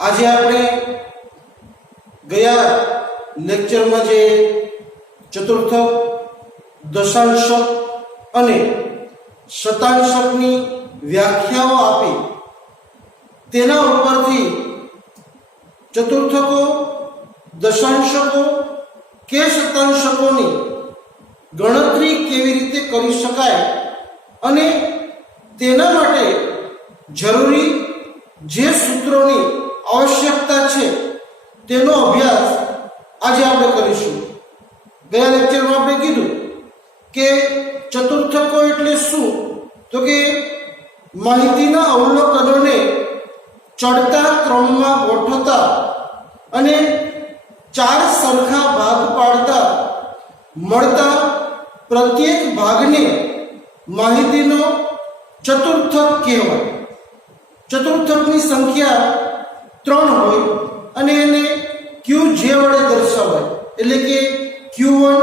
આજે આપણે ગયા લેક્ચરમાં જે ચતુર્થક, દશાંશક અને શતાંશકની વ્યાખ્યાઓ આપી તેના ઉપરથી ચતુર્થકો, દશાંશકો કે શતાંશકોની ગણતરી કેવી રીતે કરી શકાય અને તેના માટે જરૂરી જે સૂત્રોની આવશ્યકતા છે તેનો અભ્યાસ આજે આપણે કરીશું. ગયા લેક્ચરમાં આપણે કીધું કે ચતુર્થકો એટલે શું, તો કે માહિતીના અવલોકનોને ચડતા ક્રમમાં ગોઠવતા અને ચાર સરખા ભાગ પાડતા મળતા પ્રત્યેક ભાગને માહિતીનો ચતુર્થક કહેવાય. ચતુર્થકની સંખ્યા 3 હોય અને એને QJ વડે દર્શાવાય. એટલે કે Q1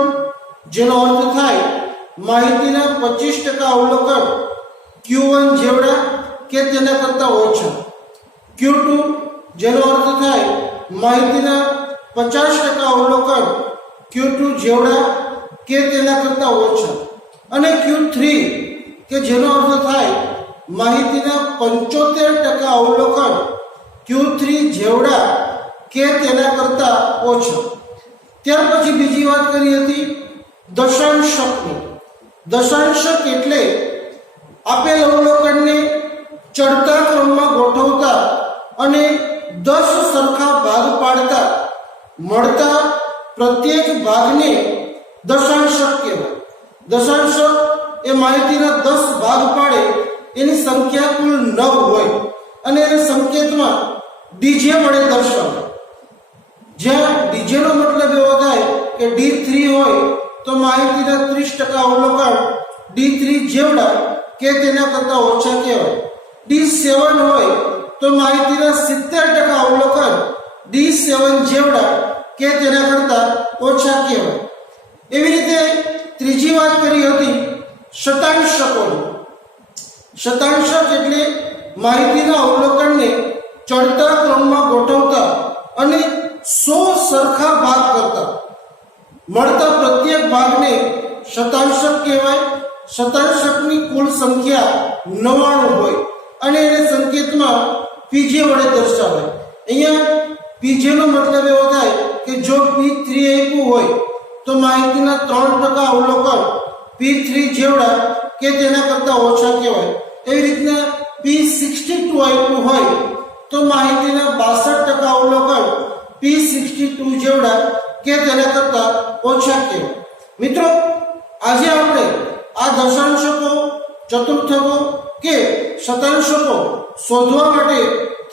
જેનો અર્થ થાય માહિતીના 25% અવલોકન Q1 જેવડા કે તેના કરતા ઓછા. Q2 જેનો અર્થ થાય માહિતીના 50% અવલોકન Q2 જેવડા કે તેના કરતા ઓછા. અને Q3 કે જેનો અર્થ થાય માહિતીના 75% અવલોકન Q3 જેવડા કે તેના કરતા ઓછા. ત્યાર પછી બીજી વાત કરી હતી દશાંશકની. દશાંશક એટલે આપેલ અવલોકનને ચડતા ક્રમમાં ગોઠવતા અને 10 સરખા ભાગ પાડતા મળતા પ્રત્યેક ભાગને દશાંશક કહેવાય. દશાંશક એ માહિતીના 10 ભાગ પાડે એની સંખ્યા કુલ 9 હોય અને એને સંકેતમાં ડીજે વડે દર્શાવે. જ્યાં ડીજે નો મતલબ એવો થાય કે D3 હોય તો માહિતીના 30% અવલોકન D3 જેવડા કે તેના કરતા ઓછા કહેવાય. D7 હોય તો માહિતીના 70% અવલોકન D7 જેવડા કે તેના કરતા ઓછા કહેવાય. એવી રીતે ત્રીજી વાત કરી હતી શતાંશકોની. શતાંશક એટલે માહિતીના અવલોકનને ચડતા ક્રમમાં ગોઠવતા અને 100 સરખા ભાગ કરતા મળતા પ્રત્યેક ભાગને શતાંશક કહેવાય. શતાંશકની કુલ સંખ્યા 99 હોય અને એને સંકેતમાં PJ વડે દર્શાવાય. અહીંયા PJ નો મતલબ એવો થાય કે જો P3 આપ્યું હોય તો માહિતીના 3% અવલોકન P3 જેવડા કે તેના કરતા ઓછા કહેવાય. એવી રીતના P62 આપ્યું હોય તો માહિતીના 62% અવલોકન P62 જેવડા કે તેના કરતા ઓછા કહેવાય. મિત્રો, આજે આપણે આ દશાંશકો, ચતુર્થકો કે શતાંશકો શોધવા માટે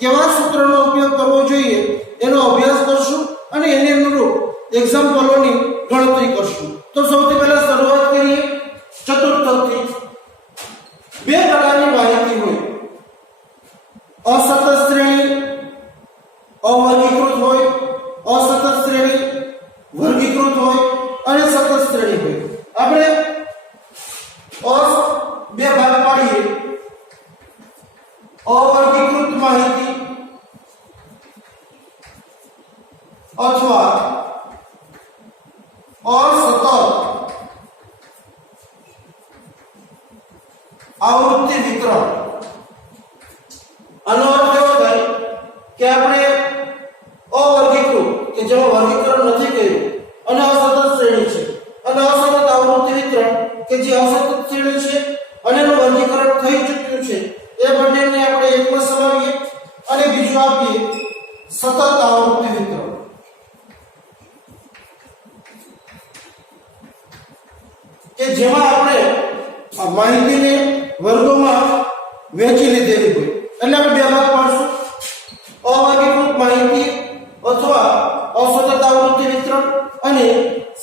કેવા સૂત્રનો ઉપયોગ કરવો જોઈએ એનો અભ્યાસ કરશું અને એને અનુરૂપ એક્ઝામ્પલોની ગણતરી કરશું. તો સૌથી પહેલા શરૂઆત કરીએ ચતુર્થકથી. બે પ્રકારની માહિતી હોય. અસતત શ્રેણી, અવર્ગીકૃત હોય. અસતત શ્રેણી, વર્ગીકૃત હોય અને સતત શ્રેણી હોય. આપણે બે ભાગ પાડીએ. અવર્ગીકૃત માહિતી અથવા અસતત આવૃત્તિ વિતરણ. આનો અર્થ એવો થાય કે આપણે અવર્ગીકૃત કે જેમાં વર્ગીકરણ નથી કર્યું અને અસતત શ્રેણી છે અને અસતત આવૃત્તિ વિતરણ કે જે અસતત શ્રેણી છે અને એનું વર્ગીકરણ થઈ ચૂક્યું છે એ બંનેને આપણે એકમાં સમાવીએ અને બીજું આપીએ સતત આવૃત્તિ વિતરણ. કે જેમાં આપણે આ માહિતીને વર્ગોમાં વહેંચી લીધેલી હોય. એટલે આપણે બે ભાગ પાડશું. અવર્ગીકૃત માહિતી અથવા અસતત આવૃત્તિ વિતરણ અને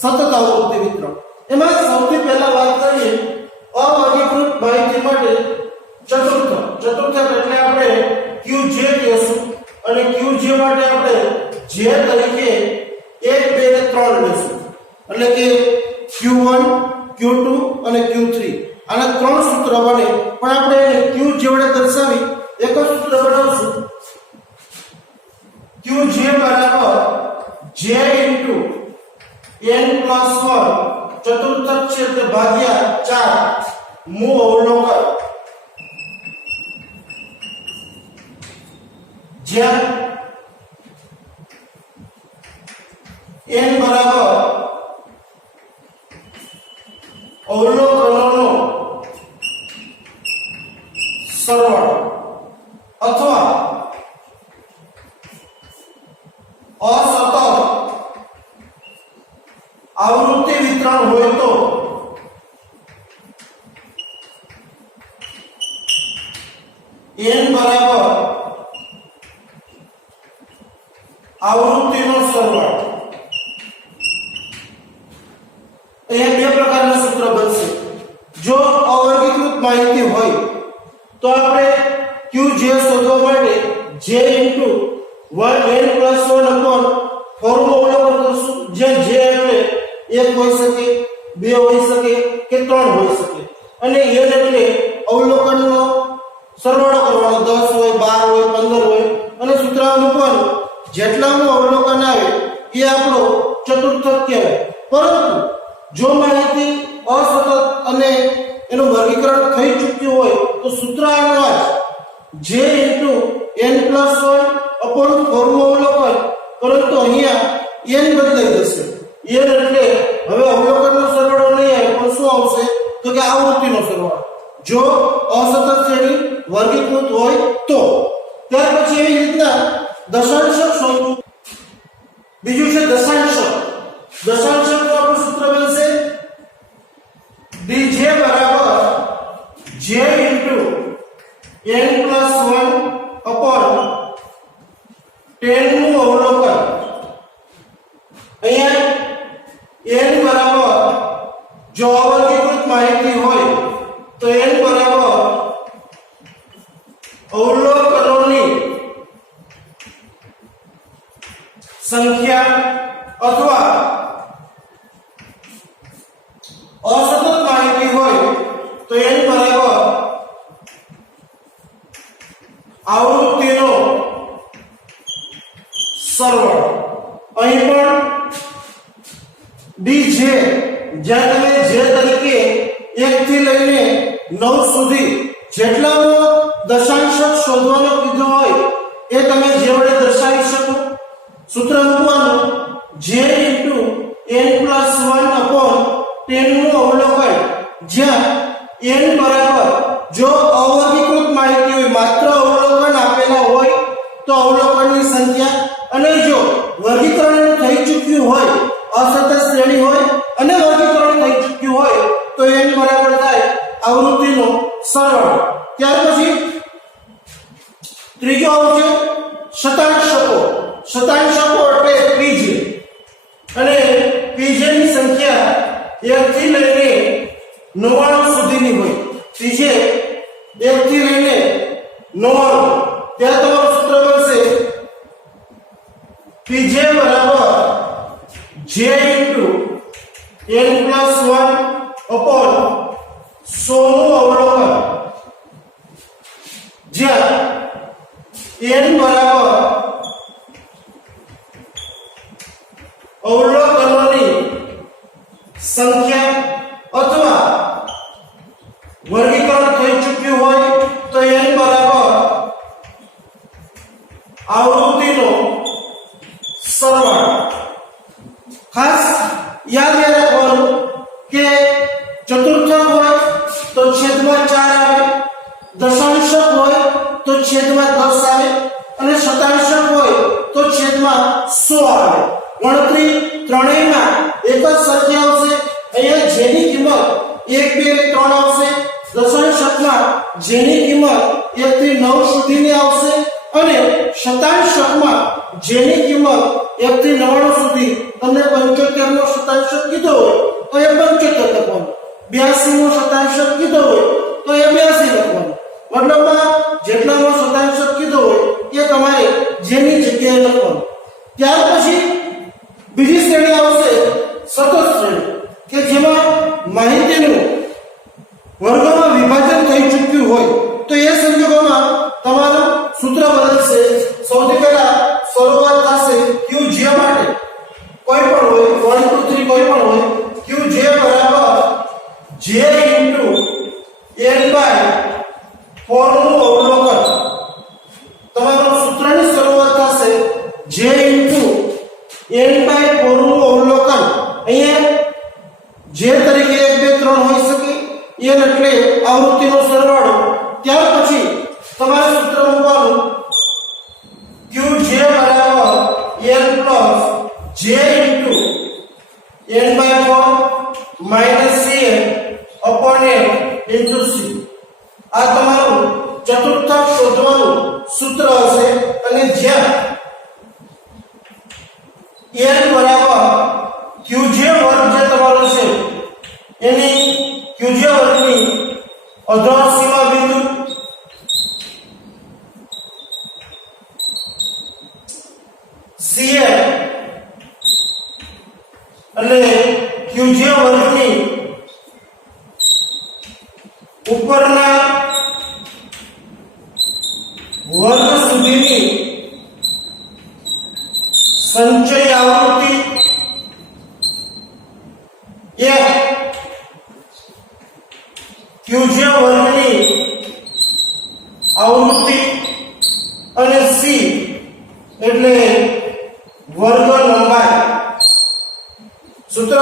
સતત આવૃત્તિ વિતરણ. એમાં સૌથી પહેલા વાત કરીએ અવર્ગીકૃત માહિતી માટે ચતુર્થક. ચતુર્થક એટલે આપણે QJ કહેશું અને QJ માટે આપણે J તરીકે 1, 2 અને 3 લેશું. એટલે કે Q1, Q2 અને Q3 આના 3 સૂત્ર બને, પણ આપણે Q જેવડે દર્શાવી એક જ સૂત્ર બનાવશું qj બરાબર j into n plus 1 ચતુર્થક છે તે ભાગ્યા 4 મૂળ અવલોકન જ્યાં n બરાબર અવલોકનોનો સરવાળો અથવા असतत आवृत्ति वितरण હોય તો n બરાબર આવૃત્તિનો સરવાળો. અહીંયા બે પ્રકારના સૂત્ર બનશે. જો અવર્ગીકૃત માહિતી હોય તો આપણે qj શોધવા માટે j into 1 n plus 1 upon formula અવલોકન કરશું. જ્યાં j એટલે 1 હોઈ શકે, 2 હોઈ શકે કે 3 હોઈ શકે અને n એટલે અવલોકનનો સરવાળો કરવાનો, 10 હોય, 12 હોય, 15 હોય અને સૂત્રમાં મૂકવાનું. જેટલાનું અવલોકન આવે એ આપણો ચતુર્થક કહેવાય. પરંતુ જો માહિતી અસતત અને એનું વર્ગીકરણ થઈ ચૂક્યું હોય તો સૂત્ર આનું j into n plus 1 upon formula અવલોકન. પરંતુ અહીંયા n બદલાઈ જશે. n એટલે હવે અવલોકનનો સરવાળો નહીં આવે પણ શું આવશે તો કે આવૃત્તિનો સરવાળો, જો અસતત શ્રેણી વર્ગીકૃત હોય તો. ત્યાર પછી એવી રીતના દશાંશક શોધવું. બીજું છે દશાંશક. દશાંશકનું આપણું સૂત્ર બનશે dj બરાબર j into n plus 1 upon 10 નું અવલોકન. અહીંયા n બરાબર જો અવર્ગીકૃત માહિતી હોય તો n બરાબર અવલોકનોની સંખ્યા અથવા અસતત માહિતી હોય તો n બરાબર આવૃત્તિનો સરવાળો. અહીં પણ dj જ્યાં તમે j તરીકે 1 થી લઈને 9 સુધી જેટલાનો દશાંશક શોધવાનો કીધો હોય એ તમે j વડે દર્શાવી શકો. સૂત્ર મૂકવાનું j into n plus 1 upon 10 નું અવલોકન. જ્યાં n બરાબર જો અવર્ગીકૃત માહિતી હોય, માત્ર અવલોકન આપેલા હોય તો અવલોકનની સંખ્યા, અને જો વર્ગીકરણ થઈ ચૂક્યું હોય, અસતત શ્રેણી હોય અને વર્ગીકરણ થઈ ચૂક્યું હોય તો n બરાબર થાય આવૃત્તિનો સરવાળો. ત્યાર પછી ત્રીજો આવશે શતાંશકો. શતાંશકો એટલે pj અને pj ની સંખ્યા 1 થી લઈને 99 સુધીની હોય. pj 1 થી લઈને 99. ત્યાં તમારું સૂત્ર બનશે pj બરાબર j into n plus 1 upon 100 નું અવલોકન. જ્યાં n બરાબર અવલોકનોની સંખ્યા અથવા વર્ગીકરણ થઈ ચૂક્યું હોય તો n બરાબર આવૃત્તિનો સરવાળો. ખાસ યાદ રાખવાનું કે ચતુર્થક હોય તો છેદમાં 4 આવે, દશાંશક હોય તો છેદમાં 10 આવે અને શતાંશક હોય તો છેદમાં 100 આવે. ગણતરી ત્રણેયમાં એક જ સરખી આવશે. અહીંયા જેની કિંમત 1 2 3 આવશે, દશાંશકમાં જેની કિંમત 1 થી 9 સુધીની આવશે અને શતાંશકમાં જેની કિંમત 1 થી 99 સુધી. તમને 75 નો શતાંશક કીધો હોય તો એ 75 લખવાનું, 82 નો શતાંશક કીધો હોય તો એ 82 લખવાનું. મતલબમાં જેટલાનો શતાંશક કીધો હોય એ તમારે જેની જગ્યાએ લખવાનું. ત્યાર પછી બીજી શ્રેણી આવશે સતત શ્રેણી, કે જેમાં માહિતીનું વર્ગમાં વિભાજન થઈ ચૂક્યું હોય તો એ સંજોગોમાં તમારું સૂત્ર બદલશે. સૌથી પહેલા શરૂઆત કોઈ પણ હોય qj બરાબર j ઇન્ટુ n બાય 4 નું અવલોકન તમારું સૂત્રની શરૂઆત થશે j ઇન્ટુ n બાય 4 નું અવલોકન અહીંયા j તરીકે 1 2 3 હોઈ શકે n એટલે આવૃત્તિનો સરવાળો ત્યાર પછી તમારે સૂત્ર મૂકવાનું qj બરાબર n plus j into n by 4 minus cn upon n into c આ તમારું ચતુર્થક શોધવાનું સૂત્ર હશે અને જ્યાં n બરાબર qj વર્ગ જે તમારો છે એની qj વર્ગની અધોર સીમા બિંદુ cn એટલે qj વર્ગની ઉપરના વર્ગ સુધીની સંચય આવૃત્તિ qj વર્ગની આવૃત્તિ અને c એટલે વર્ગ લંબાઈ સૂત્ર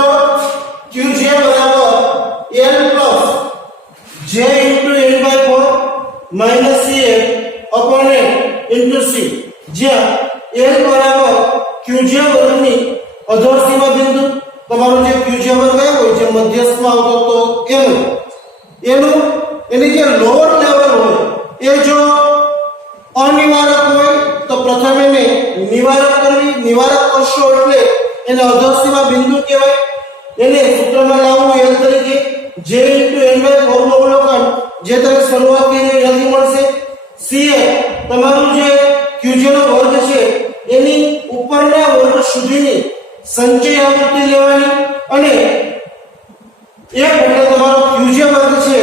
qj બરાબર n plus j into n by 4 minus cn upon n into c જ્યાં n બરાબર qj વર્ગની અધોર સીમા બિંદુ તમારો જે qj વર્ગ આવ્યો જે મધ્યસ્થમાં આવતો તો એની જે લોઅર લેવલ હોય એ જો અનિવારક હોય તો પ્રથમ એને નિવારક કરવી નિવારક કરશો એટલે એને અધોર સીમા બિંદુ કહેવાય એને સૂત્રમાં લાવવું l તરીકે j ઇન્ટુ n બાય 4 નું અવલોકન જે તમે શરૂઆત કરી ત્યાંથી મળશે cn તમારું જે qj નો વર્ગ છે એની ઉપરના વર્ગ સુધીની સંચય આવૃત્તિ લેવાની અને એક એટલે તમારો qj વર્ગ છે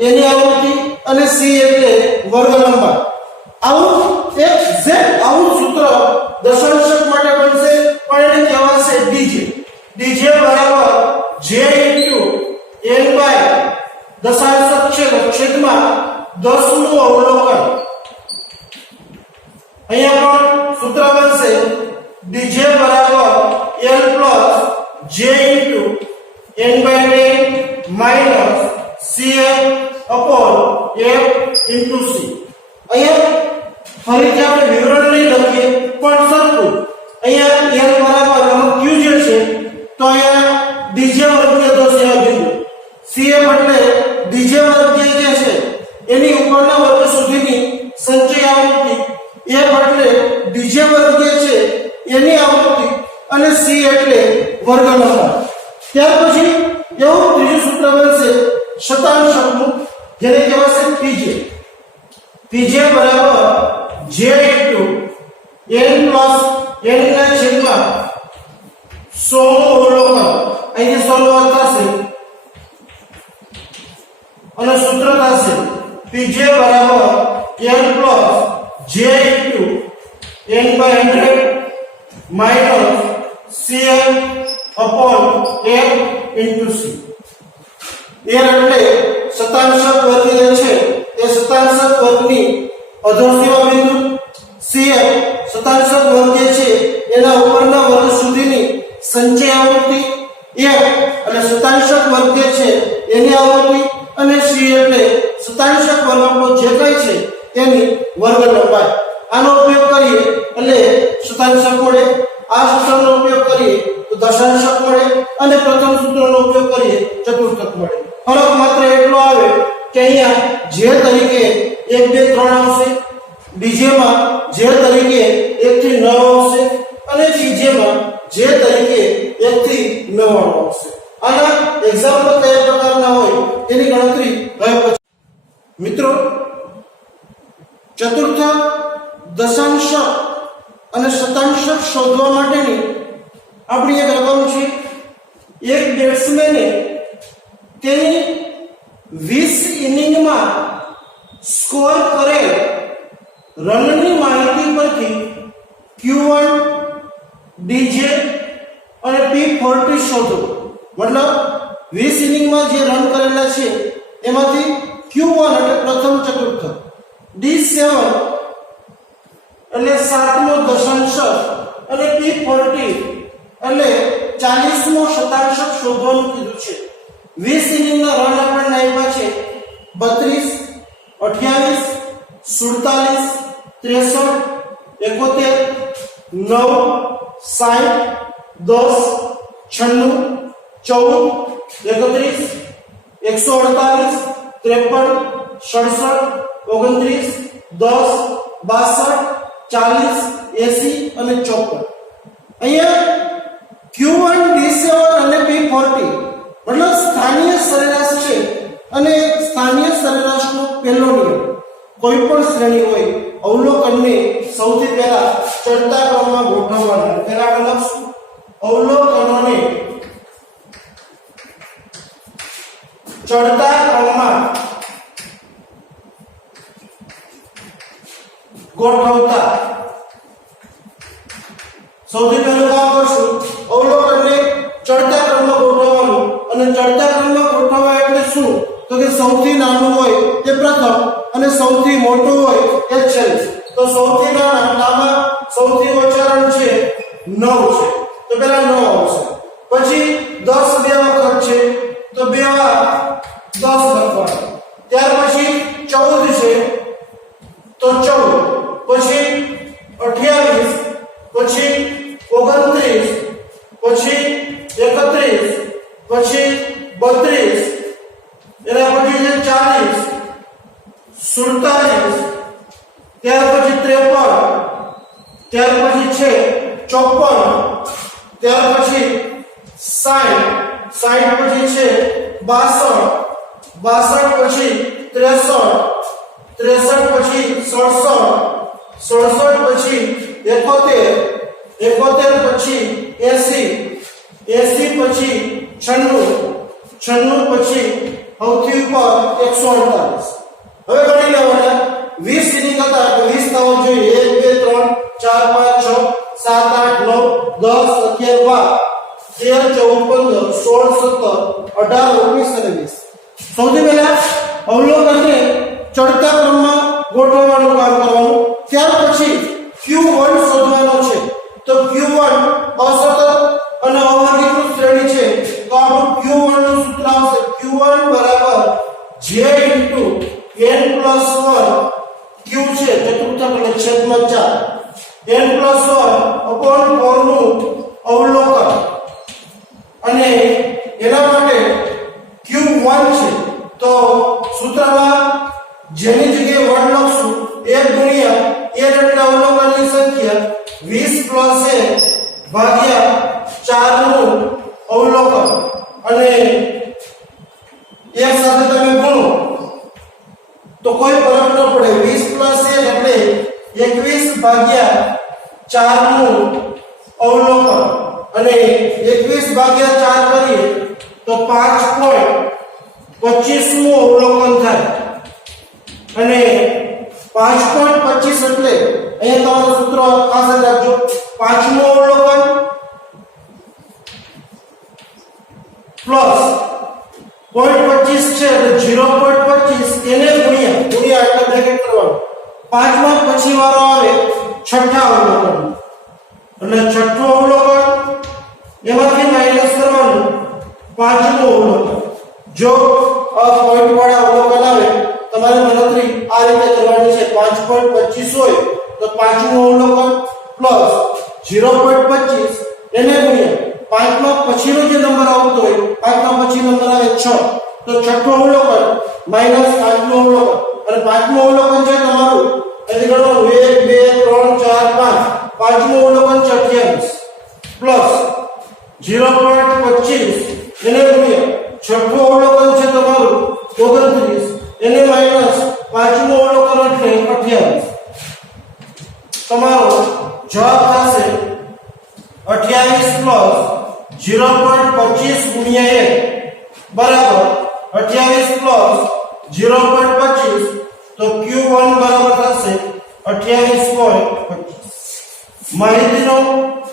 એની આવૃત્તિ અને c એટલે વર્ગ લંબાઈ આવું એક્ઝેક્ટ આવું સૂત્ર દશાંશક માટે બનશે પણ એને કહેવાશે dj બરાબર j ઇન્ટુ n બાય દશાંશક છેદમાં 10 નું અવલોકન અહીંયા પણ સૂત્ર બનશે dj બરાબર l plus j into n by 10 minus cn upon f into c અહીંયા ફરીથી આપણે વિવરણ નહીં લખીએ પણ સરખું અહીંયા l બરાબર અમુક q જે છે તો અહીંયા dj વર્ગની અધોર સીમા બિંદુ cn એટલે dj વર્ગ જે છે એની ઉપરના વર્ગ સુધીની સંચય આવૃત્તિ f એટલે dj વર્ગ જે છે એની આવૃત્તિ અને c એટલે વર્ગ લંબાઈ ત્યાર પછી એવું ત્રીજું સૂત્ર બનશે શતાંશકનું જેને કહેવાશે pj બરાબર j into n plus n ના છેદમાં 100 નું અવલોકન અહીંથી શરૂઆત થશે અને સૂત્ર થશે pj બરાબર n plus j into n by 100 minus cn upon f into c n એટલે શતાંશક વર્ગ જે છે એ શતાંશક વર્ગની અધોર સીમા બિંદુ cn શતાંશક વર્ગ જે છે એના ઉપરના વર્ગ સુધીની સંચય આવૃત્તિ f એટલે શતાંશક વર્ગ જે છે એની આવૃત્તિ અને c એટલે શતાંશક વર્ગ આપણો જે કઈ છે એની વર્ગ લંબાઈ આનો ઉપયોગ કરીએ એટલે શતાંશક મળે આ સૂત્રનો ઉપયોગ કરીએ તો દશાંશક મળે અને પ્રથમ સૂત્રનો ઉપયોગ કરીએ ચતુર્થક મળે ફરક માત્ર એટલો આવે કે અહીંયા j તરીકે 1 2 3 આવશે dj માં j તરીકે 1 થી 9 આવશે અને pj માં j તરીકે 1 થી 9 આવશે આના એક્ઝામ્પલ કયા પ્રકારના હોય તેની ગણતરી હવે પછી મિત્રો ચતુર્થક દશાંશક અને શતાંશક શોધવા માટેની આપણી એક રકમ છે એક બેટ્સમેને તેની 20 ઇનિંગમાં સ્કોર કરેલ રનની માહિતી પરથી Q1 DJ અને P4 P40 શોધો मतलब 20 ઇનિંગમાં જે રન કરેલા છે એમાંથી Q1 એટલે પ્રથમ ચતુર્થ D7 એટલે સાતમો દશાંશ અને P40 એટલે 40મો શતાંશક શોધવાનું કીધું છે 20 ઇનિંગના રન આપણને આપ્યા છે 32 28 47 63 71 9 60 10 96 14 31 148 53 67 29 10 62 40 80 અને 54 અહીંયા Q1 D7 અને P40 मतलब स्थानीय सरेराश છે અને સ્થાનિય સરેરાશનો પહેલો નિયમ કોઈ પણ શ્રેણી હોય અવલોકનને સૌથી પહેલા ચડતા ક્રમમાં ગોઠવવાના પહેલા કલમ શું અવલોકનોને ચડતા ક્રમમાં ગોઠવતા સૌથી પહેલું કામ કરશું અવલોકનને ચડતા ક્રમમાં ગોઠવવાનું અને ચડતા ક્રમમાં ગોઠવવા એટલે શું તો કે સૌથી નાનું હોય તે પ્રથમ અને સૌથી મોટું હોય એ છેલ્લે તો સૌથી નાના સૌથી ઓછા રન છે 9 છે તો પહેલા 9 આવશે પછી 10 બે વખત છે તો બે વાર 10 લખવાનું ત્યાર પછી 14 છે તો 14 પછી 28 પછી 29 પછી 31 પછી 32 એના પછી છે 40 47 ત્યાર પછી 53 ત્યાર પછી છે 54 ત્યાર પછી 60 60 પછી છે 62 62 પછી 63 63 પછી 67 67 પછી 71 71 પછી 80 80 પછી 96 96 પછી સૌથી ઉપર 148 હવે ગણી લેવાના 20 ઇનિંગ હતા તો 20 થવો જોઈએ 1 2 3 4 5 6 7 8 9 10 11 12 13 14 15 16 17 18 19 અને 20 સૌથી પહેલા અવલોકનને ચડતા ક્રમમાં ગોઠવવાનું કામ કરવાનું ત્યાર પછી Q1 શોધવાનો છે તો Q1 અસતત અને અવર્ગીકૃત શ્રેણી છે તો આપણું Q1 નું સૂત્ર આવશે Q1 બરાબર J * n+1 Q છે ચતુર્થક એટલે છેદમાં 4 n+1/4 નું અવલોકન અને એના માટે Q1 છે તો સૂત્રમાં જેની જગ્યાએ 1 લખશું 1 ગુણ્યા n એટલે અવલોકનની સંખ્યા 20 + n ભાગ્યા 4 નું અવલોકન અને એક સાથે તમે ગુણો તો કોઈ ફરક ન પડે 20 + n એટલે 21 ભાગ્યા 4 નું અવલોકન અને 21 ભાગ્યા 4 કરીએ તો 5.25 નું અવલોકન થાય અને 5.25 એટલે અહીંયા તમારું સૂત્ર ખાસ રાખજો 5 નું અવલોકન પ્લસ 0.25 છે એટલે 0.25 એને ગુણ્યા એટલે બ્રેકેટ કરવાનું 5 માં પછી વારો આવે છઠ્ઠા અવલોકન એટલે છઠ્ઠું અવલોકન એમાંથી માઈનસ કરવાનું પાંચમું અવલોકન જો પોઈન્ટ વાળા અવલોકન આવે તમારી ગણતરી આ રીતે કરવાની છે 5.25 હોય તો પાંચમું અવલોકન પ્લસ 0.25 એને ગુણ્યા 5 માં પછીનો જે નંબર આવતો હોય 5 માં પછી નંબર આવે 6 તો છઠ્ઠું અવલોકન માઈનસ પાંચમું અવલોકન અને પાંચમું અવલોકન છે તમારું એટલે ગણવાનું 1 2 3 4 5 પાંચમું અવલોકન 28 પ્લસ 0.25 એને ગુણ્યા છઠ્ઠું અવલોકન છે તમારું 29 એને માઈનસ પાંચમું અવલોકન એટલે 28 તમારો જવાબ થશે 28 પ્લસ 0.25 ગુણ્યા 1 બરાબર 28 પ્લસ 0.25 તો Q1 બરાબર થશે 28.25 માહિતીનો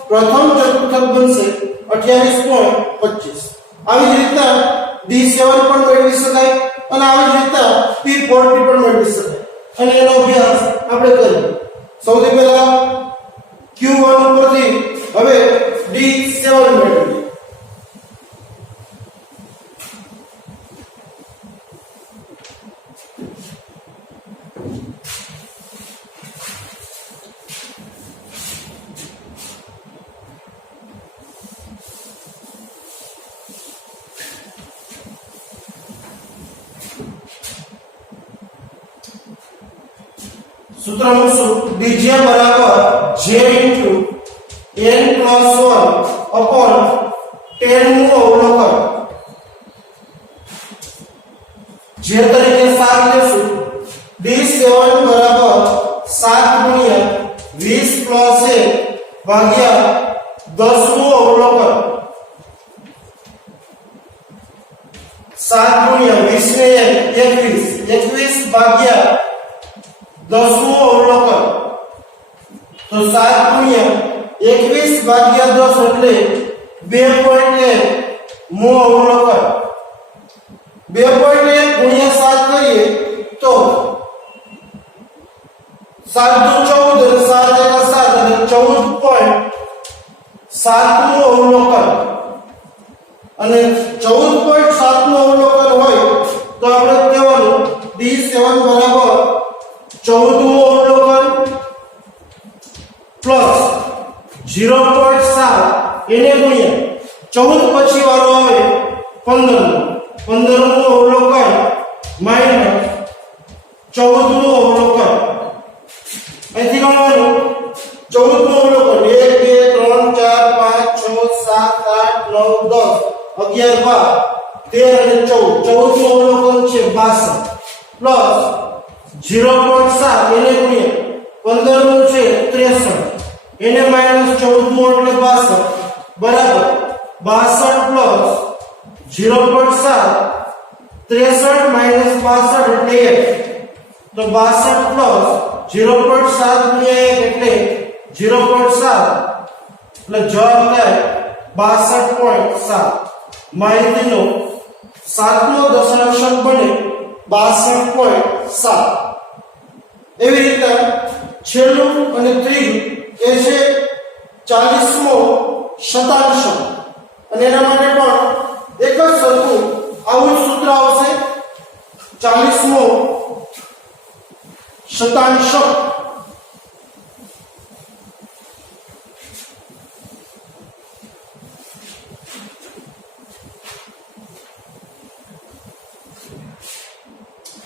પ્રથમ ચતુર્થક બનશે 28.25 આવી જ રીતના D7 પણ મેળવી શકાય અને આવી જ રીતના P40 પણ મેળવી શકાય અને એનો અભ્યાસ આપણે કરીએ સૌથી પહેલા Q1 ઉપરથી હવે D7 મેળવીએ सूत्र मुसु dj बराबर j into n plus 1 upon 10 નું અવલોકન j તરીકે 7 લેશું d7 બરાબર 7 ગુણ્યા 20 plus 1 ભાગ્યા 10 નું અવલોકન 7 ગુણ્યા 20 ને 21 ભાગ્યા 10 નું અવલોકન તો 7 ગુણ્યા 21 ભાગ્યા 10 એટલે 2.1 નું અવલોકન 2.1 ગુણ્યા 7 કરીએ તો 7 દુ 14 અને 7 એકા 7 એટલે 14.7 નું અવલોકન અને 14.7 નું અવલોકન હોય તો આપણે કહેવાનું D7 બરાબર 14 નું અવલોકન પ્લસ 0.7 એને ગુણ્યા 14 પછી વારો આવે 15 નું અવલોકન માઈનસ 14 નું અવલોકન અહીંથી ગણવાનું 14 નું અવલોકન 1 2 3 4 5 6 7 8 9 10 11 12 13 અને 14 નું અવલોકન છે 62 પ્લસ 0.7 એને ગુણ્યા 15 નું છે 63 એને માઈનસ 14 નું એટલે 62 બરાબર 62 પ્લસ 0.7 63 માઈનસ 62 એટલે 1 તો 62 પ્લસ 0.7 ગુણ્યા 1 એટલે 0.7 એટલે જવાબ થાય 62.7 માહિતીનો સાતમો દશાંશક બને 62.7 એવી રીતે છેલ્લું અને ત્રીજું એ છે 40મો શતાંશક અને એના માટે પણ એક જ સરખું આવું જ સૂત્ર આવશે 40મો શતાંશક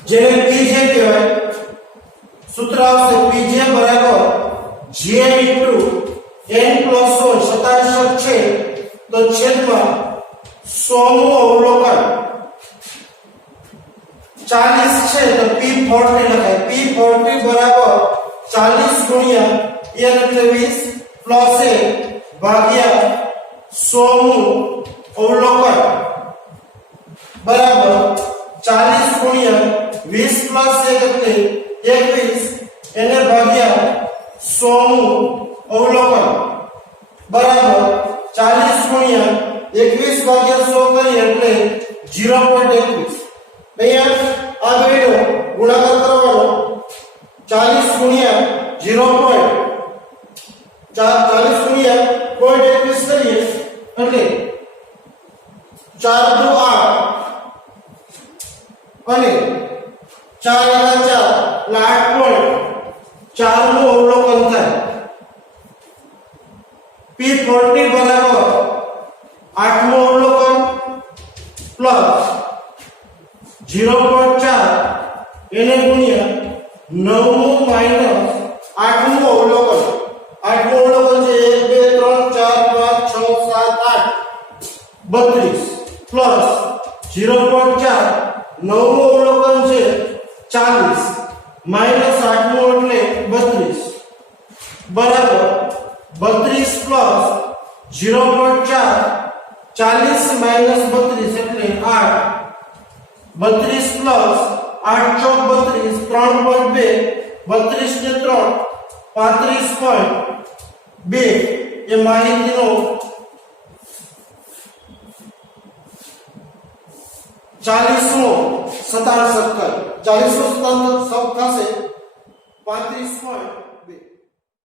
જેને pj કહેવાય સૂત્ર આવશે pj બરાબર j into n plus 1 શતાંશક છે તો છેદમાં 100 નું અવલોકન 40 છે તો p40 લખાય p40 બરાબર 40 ગુણ્યા n એટલે 20 પ્લસ 1 ભાગ્યા 100 નું અવલોકન બરાબર 40 ગુણ્યા 20 પ્લસ 1 એટલે 21 એને ભાગ્યા 100 નું અવલોકન બરાબર 40 ગુણ્યા 21 ભાગ્યા 100 કરીએ એટલે 0.21 અહીંયા આ બેનો ગુણાકાર કરવાનો 40 ગુણ્યા 40 ગુણ્યા 0.21 કરીએ એટલે 4 દુ 8 અને 4 એકા 4 એટલે 8.4 નું અવલોકન થાય p40 બરાબર 8 નું અવલોકન પ્લસ 0.4 એને ગુણ્યા 9 નું માઈનસ 8 નું અવલોકન 8 નું અવલોકન છે 1 2 3 4 5 6 7 8 32 પ્લસ 0.4 9 નું અવલોકન છે 40 માઈનસ 8 નું એટલે 32 બરાબર 32 પ્લસ 0.4 40 માઈનસ 32 એટલે 8 32 પ્લસ 8 ચોક 32 3.2 32 ને 3 35.2 એ માહિતીનો 40મો શતાંશ થાય. 40મો શતાંશ થશે 35.5